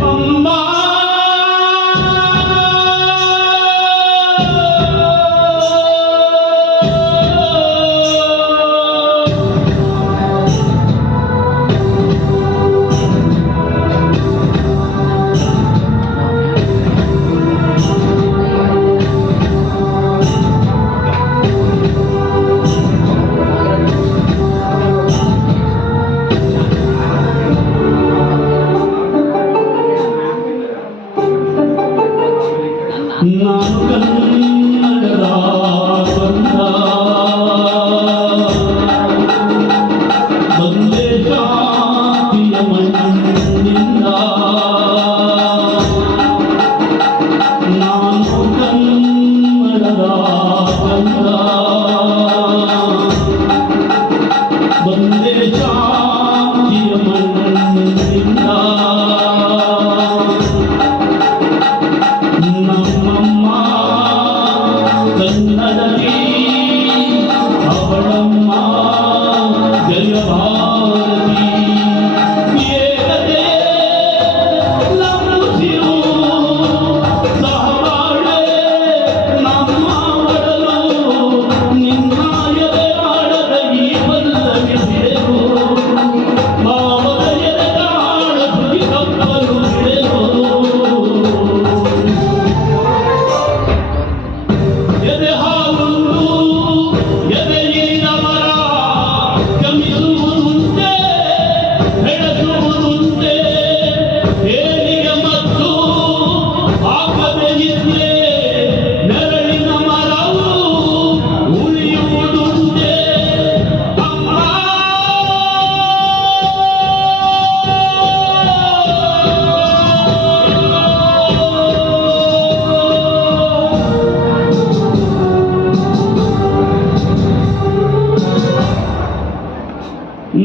Mama. Thank you.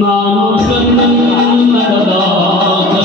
Muhammadan Rasulullah